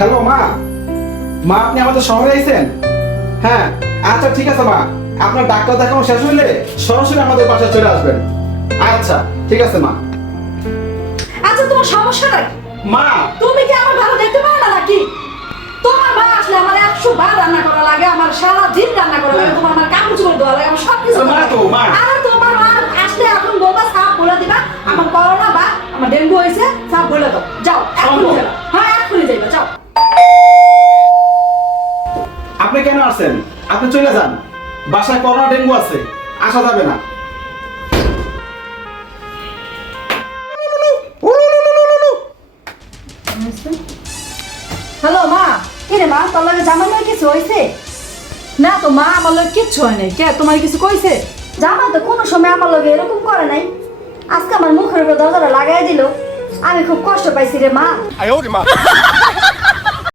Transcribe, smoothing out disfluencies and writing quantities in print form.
Hello মা, মা আপনি আমাদের শহরে আইছেন? হ্যাঁ আচ্ছা ঠিক আছে মা, আপনার ডাক্তার দেখানো শেষ হইলে সরাসরি আমাদের বাসায় চলে আসবেন। আচ্ছা ঠিক আছে মা। আচ্ছা তোমার সমস্যাটা কি? মা তুমি কি আমার ভালো দেখতে পারো না নাকি? তোমার মা আসলে আমার 100 বার রান্না করা লাগে, আমার সারা দিন রান্না করা লাগে, তোমার আমার কাপড় চোপড় ধোয়া লাগে, আমার সবকিছু মা তো, মা। আর তোমার মা আসলে এখন বোবা সাপ বলে দিবা আমার করোনা বা আমার ডেঙ্গু হয়েছে, সাপ বলে দাও। যাও এখনই যাও। হ্যাঁ এখনই যাইবা, যাও। আপনি কেন আসছেন? আপনি চলে যান, বাসায় করোনা ডেঙ্গু আছে, আসা যাবে না। হ্যালো মা, কি রে মা, তোর লাগে জামাই লয় কিছু হয়েছে? না তো মা, আমার লগে কিচ্ছু হয় নাই। কে তোমার কিছু কইছে? জামাই তো কোনো সময় আমার লগে এরকম করে নাই। আজকে আমার মুখের উপর দরজাটা লাগাই দিল, আমি খুব কষ্ট পাইছি রে মা।